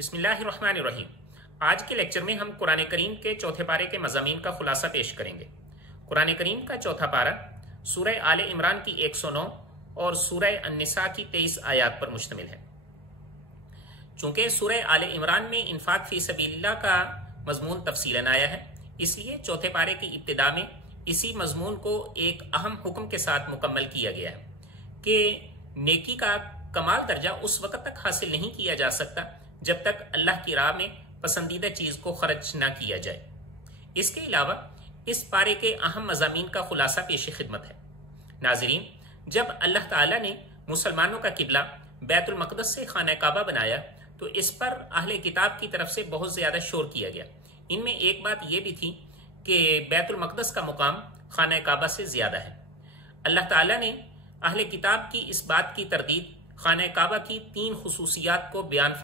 बिस्मिल्लाहिर्रहमानिर्रहीम। आज के लेक्चर में हम कुरान करीम के चौथे पारे के मज़ामीन का खुलासा पेश करेंगे। कुरान करीम का चौथा पारा सूरह आले इमरान की 109 और सूरह अन्निसा की 23 आयात पर मुश्तमिल है। चूंकि सूरह आले इमरान में इन्फाक फी सबीलिल्लाह का मजमून तफसीलन आया है, इसलिए चौथे पारे की इब्तिदा में इसी मजमून को एक अहम हुक्म के साथ मुकम्मल किया गया है कि नेकी का कमाल दर्जा उस वक्त तक हासिल नहीं किया जा सकता जब तक अल्लाह की राह में पसंदीदा चीज को खर्च ना किया जाए। इसके अलावा इस पारे के अहम मज़ामीन का खुलासा पेश खिदमत है। नाजरीन, जब अल्लाह ताला ने मुसलमानों का किबला बैतुल मक़दस से खाना काबा बनाया तो इस पर अहले किताब की तरफ से बहुत ज्यादा शोर किया गया। इनमें एक बात यह भी थी कि बैतुल मक़दस का मुकाम खाना काबा से ज्यादा है। अल्लाह ताला ने अहले किताब की इस बात की तरदीद खाना काबा की 3 खुसूसियात को बयान